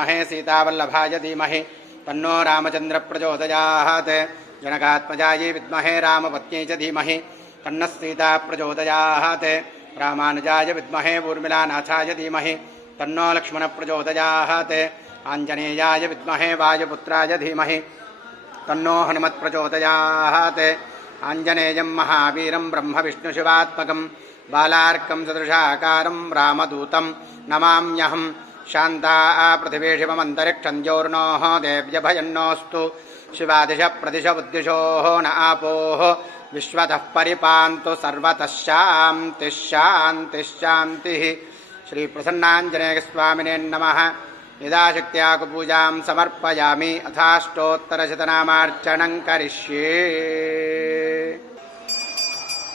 महे सीतावल्लभाय धीमहि तन्नो रामचंद्र प्रचोदयात् जनकात्मजायै विद्महे रामपत्न्यै च धीमहि तन्नः सीता प्रचोदयात् रामानुजाय विद्महे ऊर्मिलानाथाय धीमहि तन्नो लक्ष्मण प्रचोदयात् आञ्जनेयाय विद्महे वायुपुत्राय धीमहि तन्नो हनुमत् प्रचोदयात् आञ्जनेयं महावीरं ब्रह्मविष्णुशिवात्मकं बालार्कं सदृशाकारं रामदूतं नमाम्यहं शान्ता पृथिवी शिवमन्तरिक्षं द्यौर्नोः देव्यभयन्नोऽस्तु शिवादिश प्रदिश उद्दिशोः न आपोः विश्वतः परिपान्तु सर्वतः शान्तिः शान्तिः शान्तिः। श्रीप्रसन्नाञ्जनेयस्वामिने नमः। यदाशक्त्या पूजां समर्पयामि अथाष्टोत्तरशतनामार्चनं करिष्ये।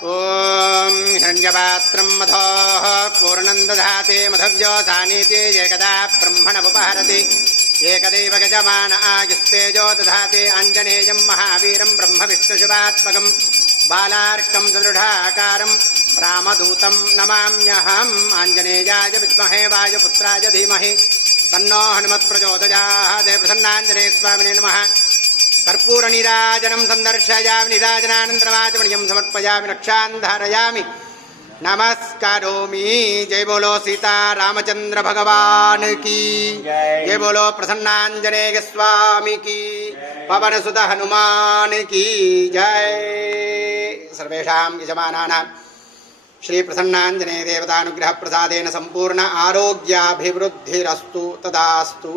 ॐ हिरण्यपात्रं मधोः पूर्णं दधाति मधव्योधानीति एकदा ब्रह्मणमुपहरति एकदैव गजमान आयुस्तेजो दधाति आञ्जनेयं महावीरं ब्रह्मविष्णुशिवात्मकं बालार्कं सदृढाकारं रामदूतं नमाम्यहम् आञ्जनेयाय विद्महे वायुपुत्राय धीमहि तन्नो हनुमत् प्रचोदयात्। प्रसन्नाञ्जनेयस्वामिने नमः। कर्पूरनीराजनं सन्दर्शयामि नीराजनानन्तरमाचमनीयं समर्पयामि रक्षां धारयामि नमस्कारोमि। जय बोलो सीता रामचंद्र भगवान की जय बोलो प्रसन्नाञ्जनेय स्वामी की पवन सुत हनुमान की जय। सर्वेषां यजमानानां श्री प्रसन्नाञ्जनेय देवतानुग्रह प्रसादेन संपूर्ण आरोग्याभिवृद्धिरस्तु तदास्तु।